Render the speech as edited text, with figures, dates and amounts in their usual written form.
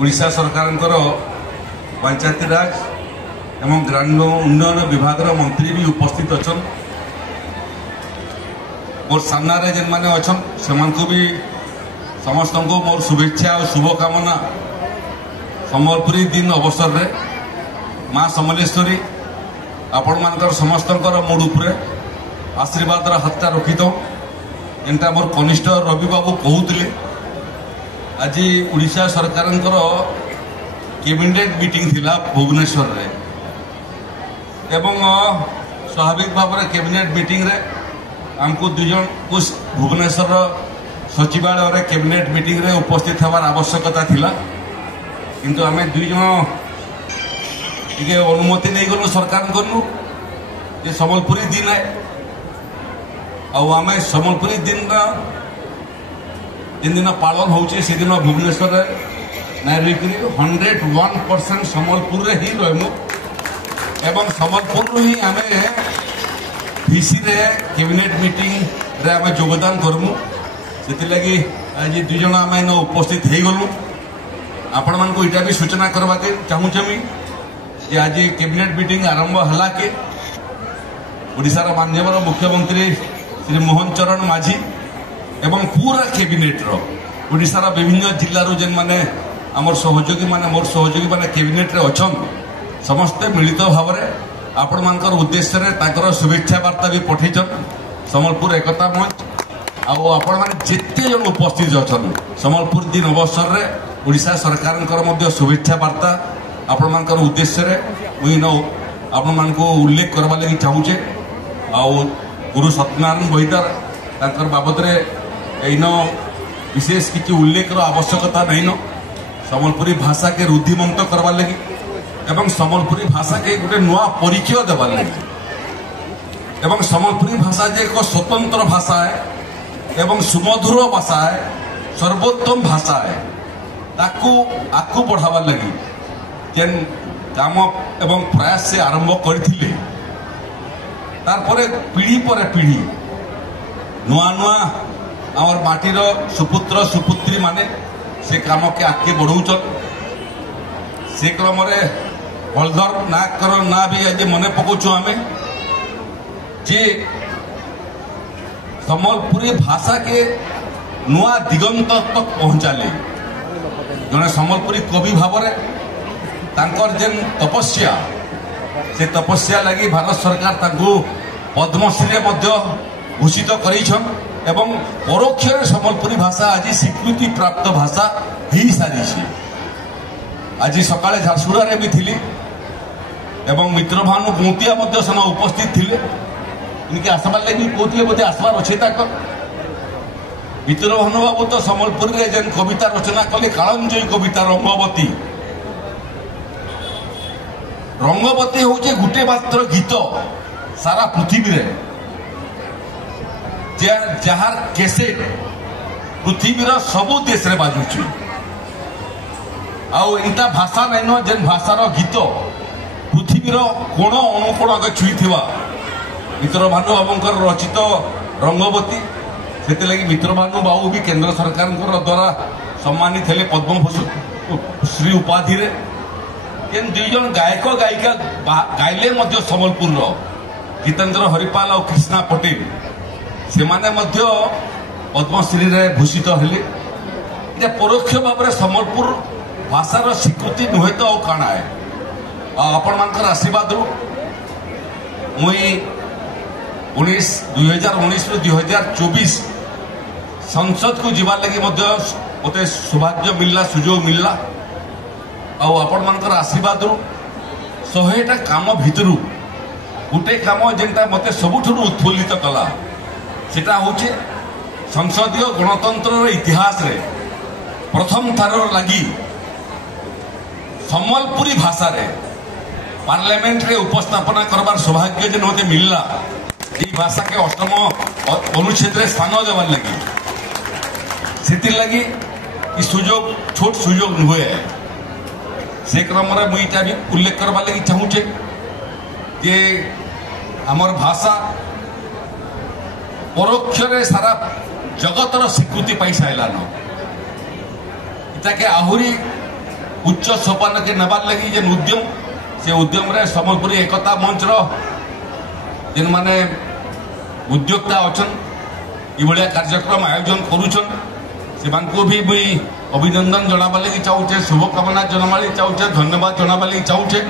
ओडिशा सरकार पंचायती राज एवं ग्राम्य उन्नयन विभाग मंत्री भी उपस्थित अच्छा मोर सामने जेन मैंने अच्छा से भी समस्त को मोर शुभेच्छा और शुभकामना संबलपुरी दिन अवसर रे माँ समलेश्वरी आपण मानकर समस्त मुड उपरे आशीर्वाद हाथ रखी दो एंटा मोर कनिष्ठ रवि बाबू कहते आज उड़ीसा सरकार कैबिनेट मीटिंग थिला भुवनेश्वर रे एवं स्वाभाविक भाव में कैबिनेट मीटिंग रे हमको दुजन को भुवनेश्वर सचिवालय रे कैबिनेट मीटिंग रे उपस्थित होवार आवश्यकता थिला किंतु आम दुईज अनुमति नहीं गलु सरकार गलु ये संबलपुरी दिन है आम संबलपुरी दिन जिन दिन पालन होचे से दिन भुवनेश्वर नाई 101% संबलपुर ही रहमु एवं संबलपुर ही आम भिसी रे कैबिनेट मीटिंग रे आम योगदान करमु से लगी आज दुईज आम उपस्थित हो गलु आपण मान को इटा भी सूचना करवा चाहूँ कि आज कैबिनेट मीटिंग आरंभ है कि ओडिशार माननीय मुख्यमंत्री श्री मोहन चरण माझी एवं पूरा कैबिनेट ओडिशार विभिन्न जिल्लारू जेन माने आमर सहयोगी माने मोर सहयोगी माने कैबिनेट रे अछन समस्ते मिलित भाव में आपण मानकर उद्देश्य रे ताकर शुभेच्छा वार्ता भी पठेछन संबलपुर एकता मंच आपण माने जेते जन उपस्थित अछन संबलपुर दिन अवसर रे ओडिशा सरकार मध्य शुभेच्छा वार्ता आपण मानकर उद्देश्य रे मुई आपण मान को उल्लेख करवा लगी चाहूचे गुरु सत्यनारायण बहिदार तांकर बाबद रे एनो विशेष किसी उल्लेख आवश्यकता नहीं न संबलपुरी भाषा के रुद्धिमंत करवा लगी एवं संबलपुरी भाषा के गोटे नुआ परिचय देवार लगी एवं संबलपुरी भाषा जे एक स्वतंत्र भाषा है एवं सुमधुर भाषा है सर्वोत्तम भाषा है ताकू आकू बढ़ावार लगी जेन काम एवं प्रयास से आरंभ करथिले तारपरे पीढ़ी पर पीढ़ी नुआ नुआ आमर माटीर सुपुत्र सुपुत्री माने से काम के आगे बढ़ौचन से क्रम हलधर नाकर ना भी आज मन पकाचु आम जे संबलपुरी भाषा के नुआ दिगंत तक पहुंचाले जड़े संबलपुरी कवि भाव तांकर जेन तपस्या से तपस्या लगी भारत सरकार तांको पद्मश्री घोषित करेछन एवं परोक्ष संबलपुरी भाषा आज स्वीकृति प्राप्त भाषा ही सारी आज सकाळे झारसुगुड़ा रे भी थिली एवं मित्रभानु गुंतिया उपस्थित थिले इनके आसबार लगी कहते बोधे आसबार अच्छे तक मित्रभानु बाबू तो संबलपुर रे जेन कविता रचना कले कालंजयी कविता रंगवती रंगवती हूँ गोटे मात्र गीत सारा पृथ्वी रे जार कैसेट पृथ्वीर सबू देश रे बाजुची आंता भाषा नहीं न जेन भाषार गीत पृथ्वीर कोण अनुकोण आगे छुईथिबा मित्रभानु बाबूंकर रचित रंगवती से लगी मित्रभानु बाबू भी केंद्र सरकार द्वारा सम्मानित हेले पद्म श्री उपाधि रे जेन दुईजन गायक गायिका गाइले मध्य संबलपुर जितेंद्र हरिपाल और कृष्णा पटेल से माने मध्य पद्मश्री रे भूषित हेले परोक्ष भाव में संबलपुर भाषार स्वीकृति नुहे तो काना है आपण मानकर आशीर्वाद मुई 2019 रु 2024 संसद को जीवार लगी मते सौभाग्य मिलला सुजोग मिलला आपण मानकर आशीर्वाद 100टा काम भितरू गोटे काम जेनटा मते सबुठु उत्फुल्लित कला सेटा होचे संसदीय गणतंत्र इतिहास रे प्रथम थर लगी संबलपुरी भाषा रे पार्लियामेंट रे उपस्थापना करबार सौभाग्य जे मते मिलला ई भाषा के 8म अनुच्छेद रे स्थान देवार लगी सेति लगी ई सुजोग छोट सुजोग हुए से क्रम रे मुईटा भी उल्लेख करबा लगी चाहूचे जे हमर भाषा परोक्ष रे सारा जगतर स्वीकृति पाई साइलान इताके आहुरी उच्च सोपान के नबार लगी जेन उद्यम से उद्यम रे सम्बलपुरी एकता मंच जेन माने उद्योक्ता अच्छन इभलिया कार्यक्रम आयोजन करुछन से भी अभिनंदन जनाबा लगी चाहूचे शुभकामना जनाबा लगी चाहूचे धन्यवाद जनाबा लगी चाहूचे।